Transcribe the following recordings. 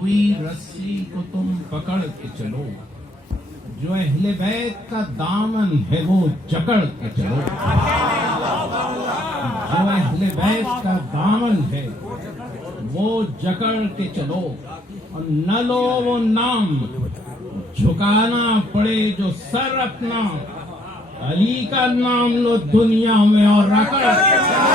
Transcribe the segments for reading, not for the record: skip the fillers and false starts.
हुई रस्सी को तुम पकड़ के चलो, जो अहले बैत का दामन है वो जकड़ के चलो। जो अहले बैत का दामन है वो जकड़ के चलो, और न लो वो नाम झुकाना पड़े जो सर अपना, अली का नाम लो दुनिया में और रकड़ के चलो।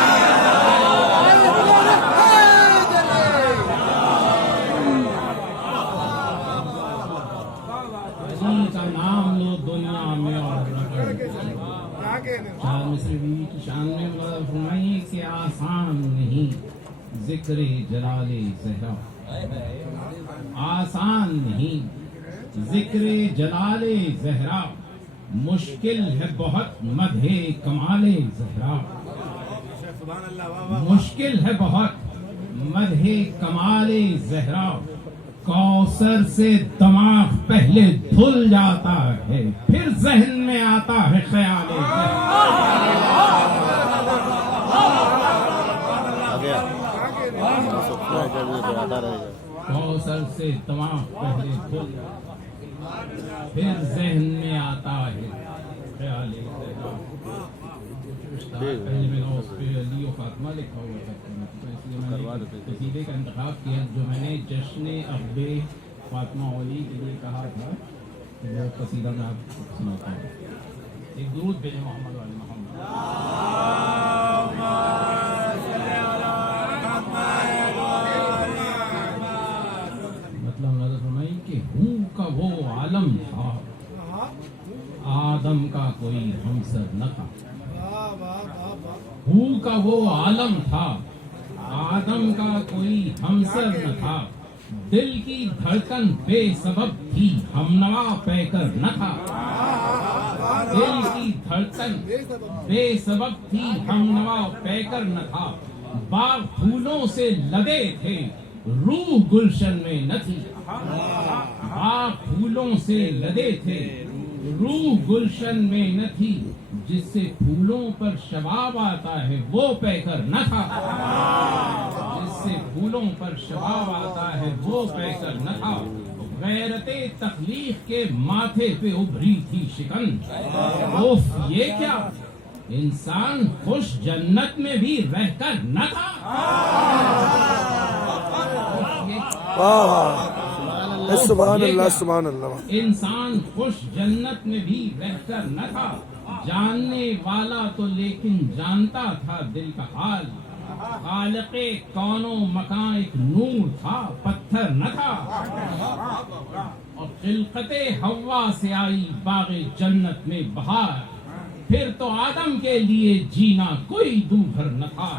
अली का नाम लो दुनिया में और रकड़ के चलो। शाह मिस्री बीवी की शान में फरमाइए कि आसान नहीं जिक्र जलाले ज़हरा, आसान नहीं जिक्र जलाले ज़हरा, मुश्किल है बहुत मदहे कमाले ज़हरा। मुश्किल है बहुत मदहे कमाले ज़हरा, कौसर से दिमाग पहले धुल जाता है, फिर जहन में आता है ख्याले कौसर से दिमाग पहले धुल जाता है, फिर जहन में आता है ख्याले पहले मैंने उस पे अली और फातिमा लिखा हुआ था, तो इसलिए मैंने कसीदे का इंतखाब किया जो मैंने जश्न अब्बे फातिमा अली के लिए कहा था, तो वो कसीदा मैं आपको सुनाता हूँ। एक दुरूद भेजे मोहम्मद वाले मोहम्मद। मतलब नजर फरमाई कि हूँ का वो आलम था, आदम का कोई हमसर न था। हू का वो आलम था, आदम का कोई हमसर न था, दिल की धड़कन बेसबब थी, हमनवा पैकर न था। दिल की धड़कन बेसबब थी, हमनवा पैकर न था, बाग फूलों से लदे थे, रूह गुलशन में न थी। बाग फूलों से लदे थे, रूह गुलशन में न थी, जिससे फूलों पर शबाब आता है वो पैकर न था। जिससे फूलों पर शबाब आता है वो पैकर न था, गैरते तख्लीक के माथे पे उभरी थी शिकन। ओफ ये क्या, इंसान खुश जन्नत में भी रहकर न था। सुभान अल्लाह सुभान अल्लाह। इंसान खुश जन्नत में भी रहकर न था, जानने वाला तो लेकिन जानता था दिल का हाल। खालिक़े कौनो मकान एक नूर था, पत्थर न था। और खिलकते हवा से आई बाग़े जन्नत में बहार, फिर तो आदम के लिए जीना कोई दूभर न था।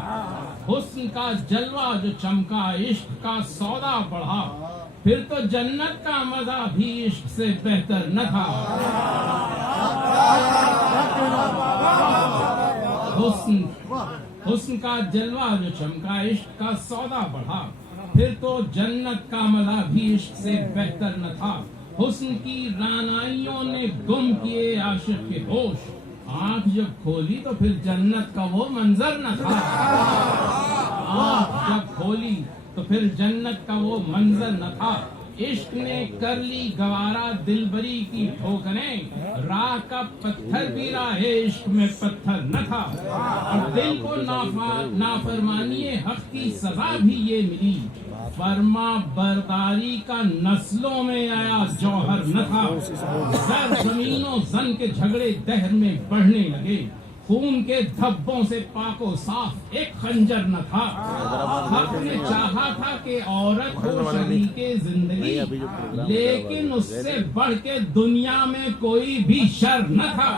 हुस्न का जलवा जो चमका, इश्क का सौदा बढ़ा, फिर तो जन्नत का मजा भी इश्क से बेहतर न था। हुस्न का जलवा जो चमका, इश्क का सौदा बढ़ा, फिर तो जन्नत का मजा भी इश्क से बेहतर न था। हुस्न की रानाइयों ने गुम किए आशिक के होश, आंख जब खोली तो फिर जन्नत का वो मंजर न था। आंख जब खोली तो फिर जन्नत का वो मंजर न था। इश्क ने कर ली गवारा दिलबरी की ठोकरें, राह का पत्थर भी राहे इश्क में पत्थर न था। और दिल को नाफरमानिए हक की सजा भी ये मिली, फरमा बरदारी का नस्लों में आया जौहर न था। जर जमीनों जन के झगड़े दहर में बढ़ने लगे, खून के धब्बों से पाको साफ एक खंजर न था। हक ने चाहा था कि औरत हो शरीके जिंदगी, लेकिन उससे बढ़ के दुनिया में कोई भी शर न था।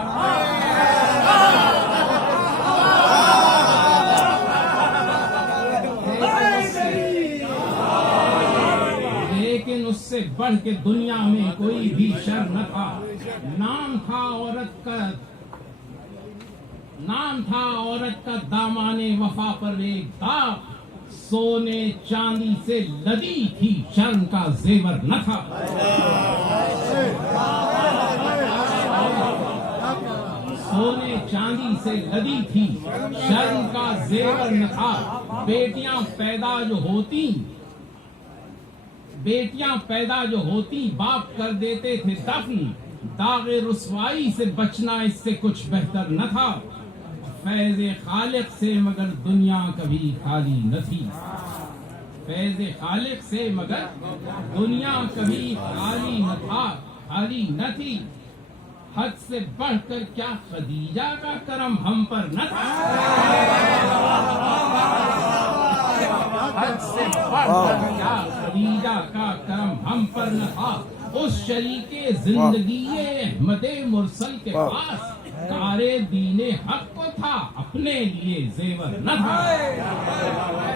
लेकिन उससे बढ़ के दुनिया में कोई भी शर न था। नाम था औरत का दामाने वफा पर एक दाग, सोने चांदी से लदी थी शर्म का जेवर न था। सोने चांदी से लदी थी शर्म का जेवर न था। बेटियां पैदा जो होती बेटियां पैदा जो होती बाप कर देते थे दफन, दागे रुसवाई से बचना इससे कुछ बेहतर न था। फैज़ खालिक से मगर दुनिया कभी खाली न थी, फैज़ खालिक से मगर दुनिया कभी खाली न था, खाली न थी। हद से बढ़कर क्या खदीजा का करम हम पर न था, हद से बढ़कर क्या खदीजा का करम हम पर न था। उस शरीके जिंदगी अहमदे मुरसल के पास कारे दीने हक को था, अपने लिए जेवर न था।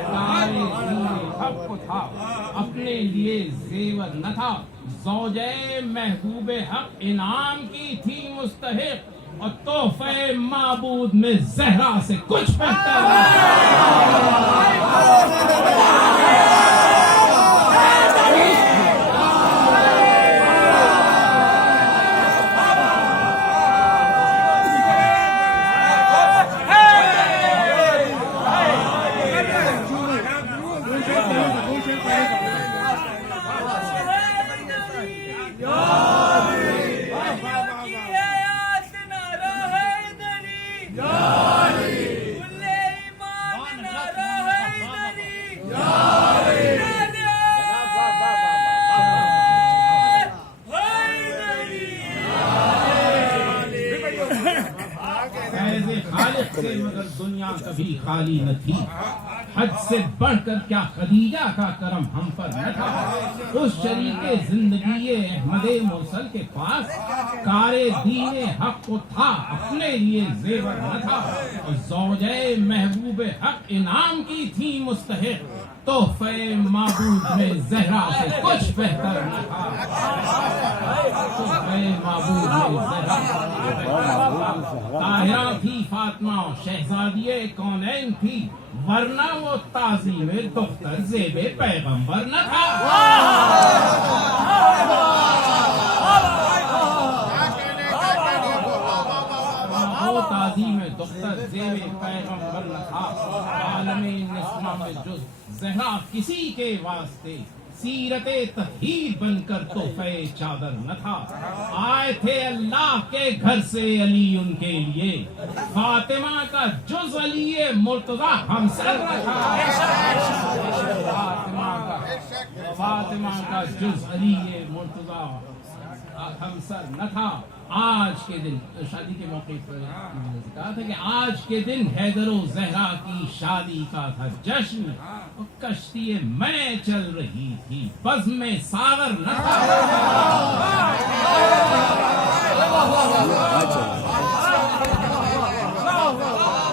कारे दीने हक को था, अपने लिए जेवर न था। ज़ौजे महबूबे हक इनाम की थी मुस्तहिक, और तोहफे माबूद में ज़हरा से कुछ बेहतर से मगर दुनिया कभी खाली न थी। हद से बढ़कर क्या खदीजा का करम हम पर न था। उस शरीके जिंदगी अहमदे मुरसल के पास कारे दीने हक को था, अपने लिए जेवर न था। और ज़ौजे महबूबे हक इनाम की थी मुस्तहिक, तोहफे माबूद में ज़हरा से कुछ बेहतर न था। तोहफे माबूद में ज़हरा ताहिरा थी फातिमा शहजादिये कौनैन थी, वरना वो ताज़ीमे दुख्तर ज़ेबे पैगंबर न था। वो ताज़ीमे दुख्तर ज़ेबे पैगंबर न था। आलमे निस्मा में जुज़ ज़हरा किसी के वास्ते सीरते तहीर बनकर तोहफे चादर न था। आए थे अल्लाह के घर से अली उनके लिए, फातिमा का जुज़ अली मुर्तज़ा हमसर न था। फातिमा का जुज़ अली मुर्तज़ा हमसर न था। आज के दिन शादी के मौके पर कहा था कि आज के दिन हैदरो ज़हरा की शादी का था जश्न, कश्ती मैं चल रही थी, बज़्म में सागर न था।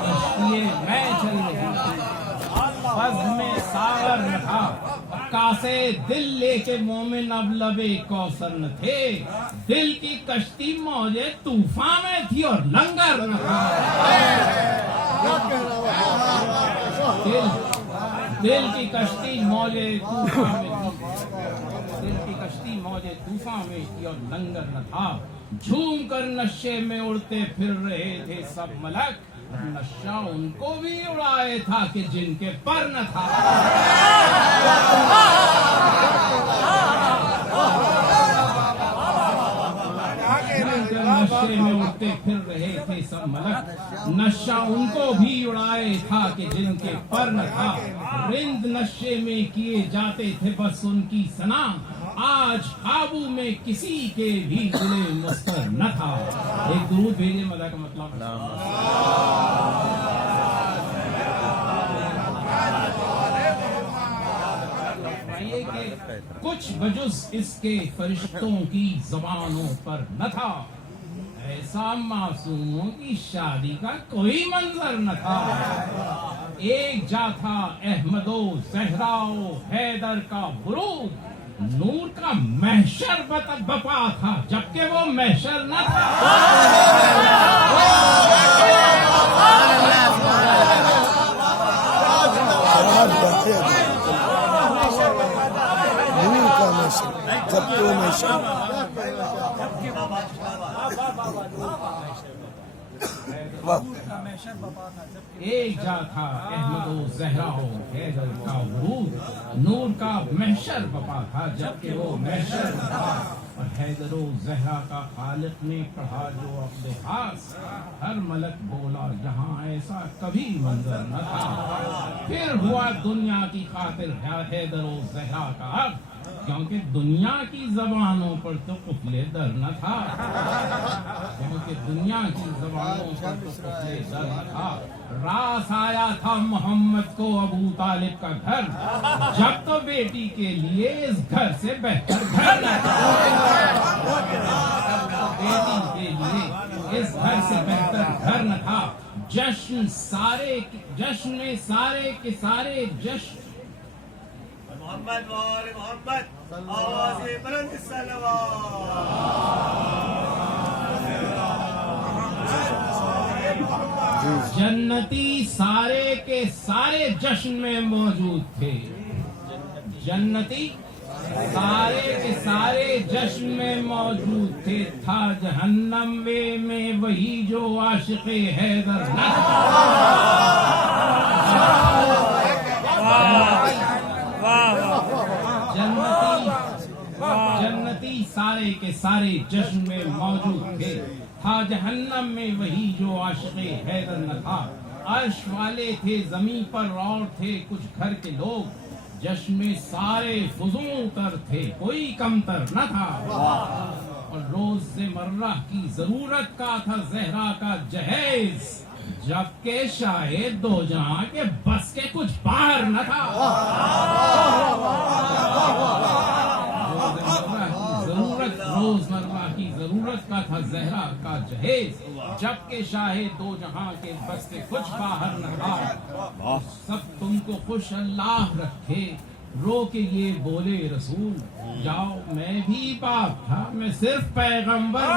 कश्ती मैं चल रही थी, बज़्म में सागर न था। कासे दिल लेके मोमिन अब लबे कौसर न थे, दिल की कश्ती मौजे तूफान में थी और लंगर न था। दिल की कश्ती मौजे तूफान में थी, दिल की कश्ती मौजे तूफान में थी और लंगर न था। झूम कर नशे में उड़ते फिर रहे थे सब मलक, नशा उनको भी उड़ाए था कि जिनके पर न था। नशे में उड़ते फिर रहे थे सब मलक, नशा उनको भी उड़ाए था कि जिनके पर न था। रिंद नशे में किए जाते थे बस उनकी सना, आज काबू में किसी के भी दिले मुस्तर न था। एक दुरूद भेजे मदा का मतलब कुछ बजुज इसके फरिश्तों की जबानों पर न था। ऐसा मासूमों की शादी का कोई मंजर न था। एक जा था अहमदो ज़हराओ हैदर का बुरूद, नूर का महशर बपा था जबकि वो महशर न था। ایک جا تھا احمد و زہرا و حیدر کا ورود، نور کا محشر بپا تھا جبکہ وہ محشر تھا، اور حیدر و زہرا کا خالق نے پڑھا جو اپنے خاص، ہر ملک بولا یہاں ایسا کبھی منظر نہ تھا، پھر ہوا دنیا کی خاطر حیدر و زہرا کا حق، کیونکہ دنیا کی زبانوں پر تو قفل در نہ تھا، کیونکہ دنیا کی زبانوں پر تو قفل در نہ تھا، راس آیا تھا محمد کو ابو طالب کا گھر، جب تو بیٹی کے لیے اس گھر سے بہتر گھر نہ تھا، بیٹی کے لیے اس گھر سے بہتر گھر نہ تھا، جشن میں سارے کے سارے جشن، محمد وآل محمد آواز بلند صلوات، جنتی سارے کے سارے جشن میں موجود تھے، جنتی سارے کے سارے جشن میں موجود تھے، تھا جہنم میں وہی جو عاشق حیدر نہ جنتی سارے کے سارے جشن میں موجود تھے، تھا جہنم میں وہی جو عاشق حیدر نہ تھا، عرش والے تھے زمین پر اور تھے کچھ گھر کے لوگ، جشن میں سارے فضوں تر تھے کوئی کمتر نہ تھا، اور روز مرہ کی ضرورت کا تھا زہرا کا جہیز، جبکہ شاید دو جہاں کے بس کے کچھ باہر نہ تھا، روزمرہ کی ضرورت کا تھا زہرا کا جہیز، جبکہ شاہد دو جہاں کے بس سے کچھ باہر نہ تھا، سب تم کو خوش اللہ رکھے، رو کے یہ بولے رسول، جاؤ میں بھی باپ تھا میں صرف پیغمبر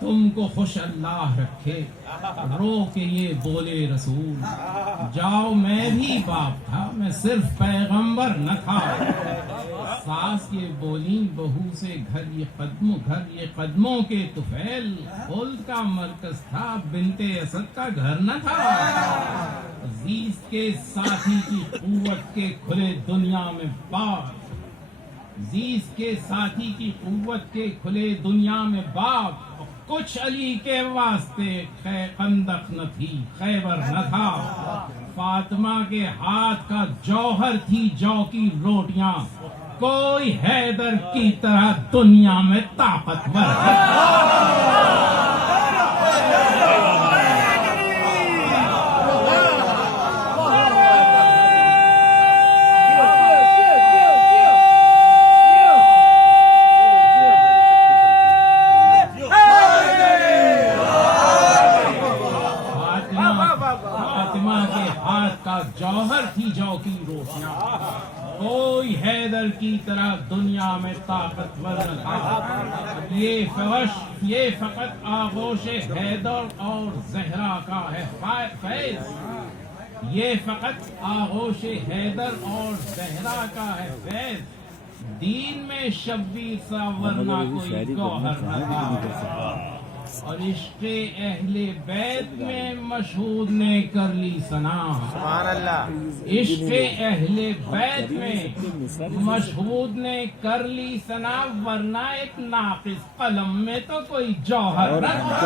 تم کو خوش اللہ رکھے، رو کے یہ بولے رسول، جاؤ میں بھی باپ تھا میں صرف پیغمبر نہ تھا، ساس یہ بولی بہو سے گھر یہ قدموں کے طفیل، خلد کا مرکز تھا بنت اسد کا گھر نہ تھا، عزیز کے ساتھی کی قوت کے کھلے دنیا میں باپ، عزیز کے ساتھی کی قوت کے کھلے دنیا میں باپ، کچھ علی کے واسطے خندق نہ تھی خیبر نہ تھا، فاطمہ کے ہاتھ کا جوہر تھی جو کی روٹیاں، کوئی حیدر کی طرح دنیا میں طاقتور جوہر تھی جو کی روشیاں، کوئی حیدر کی طرح دنیا میں طاقتور نہ تھا، یہ فقط آغوش حیدر اور زہرا کا ہے فیض، یہ فقط آغوش حیدر اور زہرا کا ہے فیض، دین میں شبیر سا ورنہ کوئی گوہر نہ تھا، اور عشق اہل بیت میں مشہود نے کر لی ثنا، عشق اہل بیت میں مشہود نے کر لی ثنا، ورنہ ایک ناقص قلم میں تو کوئی جوہر نہ تھا۔